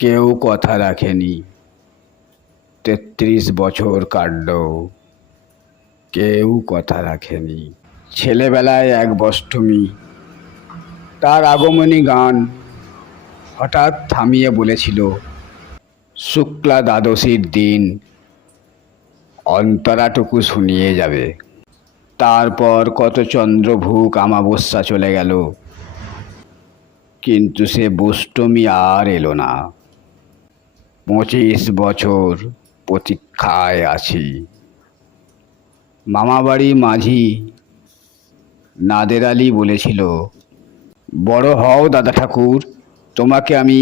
কেউ কথা রাখেনি। ৩৩ বছর কাটল, কেউ কথা রাখেনি। ছেলেবেলায় এক অষ্টমী, তার আগমনী গান হঠাৎ থামিয়ে বলেছিল, শুক্লা দ্বাদশীর দিন অন্তরাটুকু শুনিয়ে যাবে। তারপর কত চন্দ্রভুক আমাবস্যা চলে গেল, কিন্তু সে অষ্টমী আর এলো না। ২৫ বছর প্রতীক্ষায় আছি। মামাবাড়ি মাঝি নাদের আলী বলেছিল, বড় হও দাদা ঠাকুর, তোমাকে আমি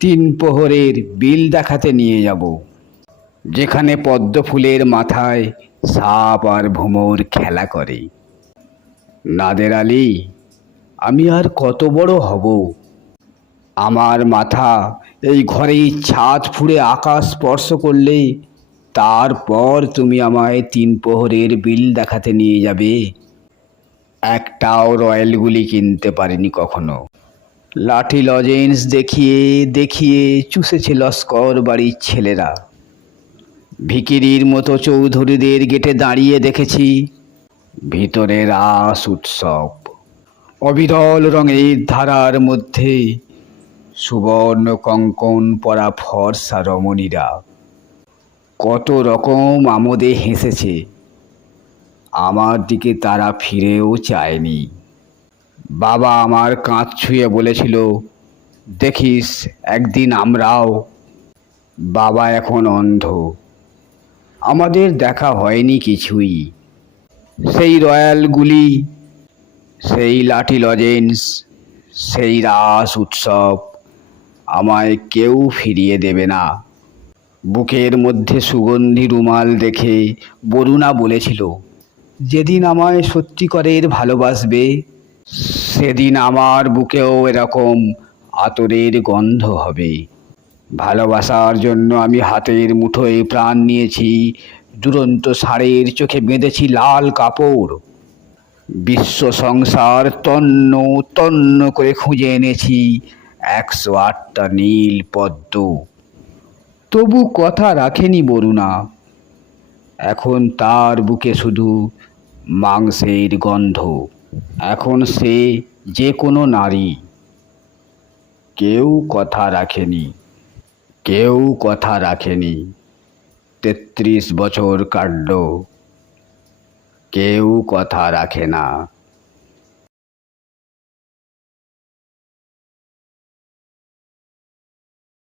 ৩ প্রহরের বিল দেখাতে নিয়ে যাব, যেখানে পদ্ম ফুলের মাথায় সাপ আর ভোমর খেলা করে। নাদের আলী, আমি আর কত বড় হব? আমার মাথা এই ঘরেই ছাদ ফুঁড়ে আকাশ স্পর্শ করলে তারপর তুমি আমায় ৩ প্রহরের বিল দেখাতে নিয়ে যাবে। একটাও রয়্যালগুলি কিনতে পারিনি কখনো। লাঠি লজেন্স দেখিয়ে দেখিয়ে চুষেছে লস্কর বাড়ির ছেলেরা। ভিখিরির মতো চৌধুরীদের গেটে দাঁড়িয়ে দেখেছি ভিতরে রাস উৎসব। অবিরল রঙের ধারার মধ্যে সুবর্ণ কঙ্কণ পরা ফর্সা রমণীরা কত রকম আমোদে হেসেছে। আমার দিকে তারা ফিরেও চায়নি। বাবা আমার কাঁধ ছুঁয়ে বলেছিল, দেখিস একদিন আমরাও। বাবা এখন অন্ধ, আমাদের দেখা হয়নি কিছুই। সেই রয়্যালগুলি, সেই লাঠি লজেন্স, সেই রাস উৎসব আমায় কেউ ফিরিয়ে দেবে না। বুকের মধ্যে সুগন্ধি রুমাল দেখে বরুণা বলেছিল, যেদিন আমায় সত্যিকারের ভালোবাসবে সেদিন আমার বুকেও এরকম আতরের গন্ধ হবে। ভালোবাসার জন্য আমি হাতের মুঠোয় প্রাণ নিয়েছি, দুরন্ত ষাঁড়ের চোখে বেঁধেছি লাল কাপড়। বিশ্ব সংসার তন্ন তন্ন করে খুঁজে এনেছি ১০৮টা নীল পদ্ম, তবু কথা রাখেনি বরুণা। এখন তার বুকে শুধু মাংসের গন্ধ। এখন সে যে কোনো নারী। কেউ কথা রাখেনি, কেউ কথা রাখেনি। ৩৩ বছর কাটল, কেউ কথা রাখে না।